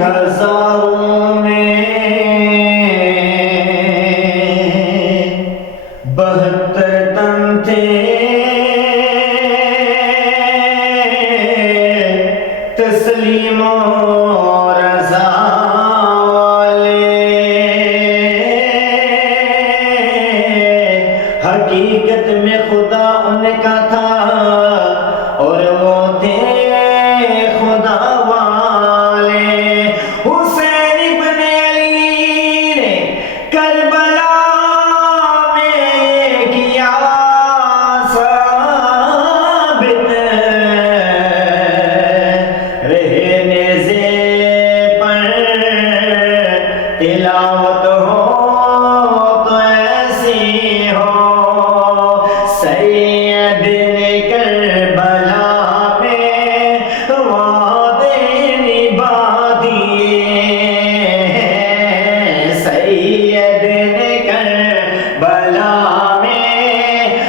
ہزاروں میں 72 تن تھے، تسلیم و رضا والے، حقیقت میں خدا ان کا تھا اور وہ تھے خدا والے۔ حسین ابن علی نے کربلا میں کیا ثابت، رہنے سے پر تلاوت ہو تو ایسی ہو، سید نے کربلا میں وعدے نبھا دیے، سید نے کربلا میں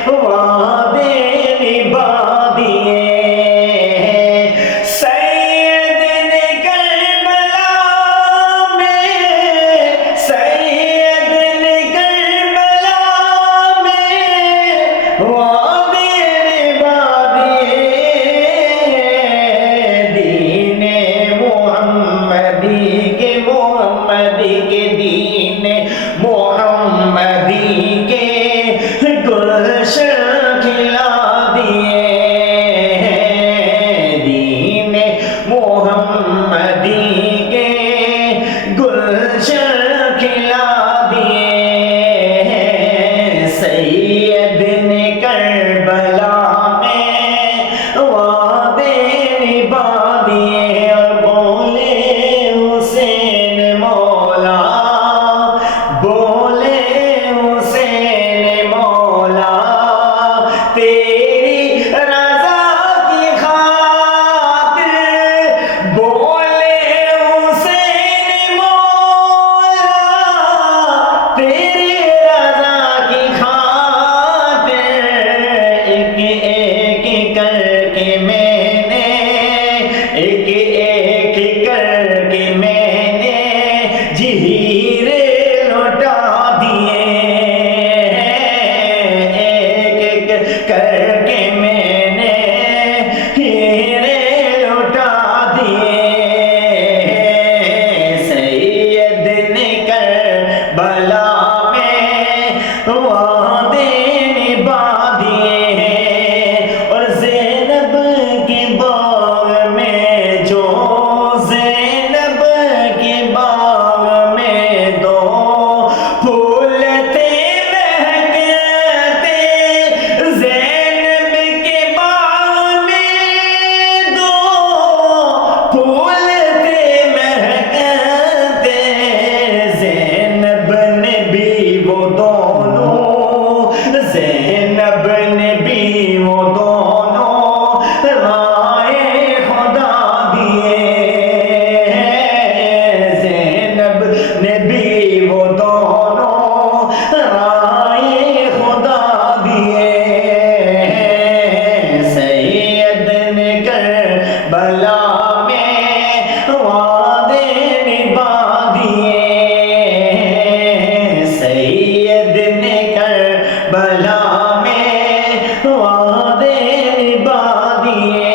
وعدے نبھا دیے، سید نے کربلا میں، سید نے کربلا میں وعدے نبھا دیے، دین محمدی کے دین محمدی کے گلشن کھلا دیے، دین محمدی کے گلشن کھلا دیے، سید نے کربلا میں وعدے نبھا دیے، اور بولے حسین مولا، بولے حسین مولا، تیری رضا کی خاطر، بولے حسین مولا، تیری رضا کی خاطر، ایک ایک کر کے میں نے، ایک ایک کر کے میں نے جہیرے لوٹا دیے، ایک ایک کر کے میں نے ہیرے لوٹا دیے، سید نے کربلا میں وعدے نبھا دیے، اور زینب کے باغ میں جو، زینب کے باغ میں دو پھول تھے مہکتے، زینب کے باغ میں دو پھول تھے مہکتے، زینب نے بھی وہ دونوں، زینب نے بھی وہ دونوں رائے خدا دیے، زینب نے بھی وہ دونوں رائے خدا دیے، سید نے کربلا میں وعدے نبھا دیے، سید نے کربلا میں وعدے نبھا دیے،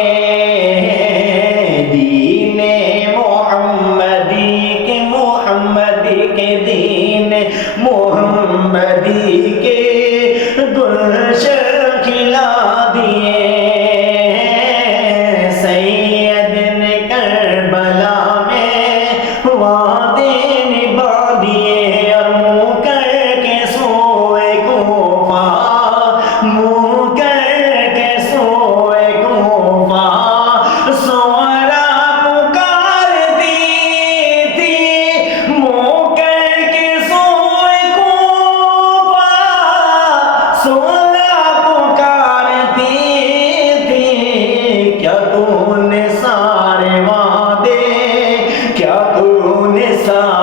دین محمدی کے دین محمدی کے گلشن کھلا دیے، سید نے کربلا میں وعدے نبھا دیے، اور منہ کر کے سوئے کوفہ، منہ کر کے سوئے کوفہ، سورا پکارتی تھی، منہ کر کے سوئے کوفہ، سورا پکارتی تھی، کیا تو نے سارے وعدے، کیا تو نے سارے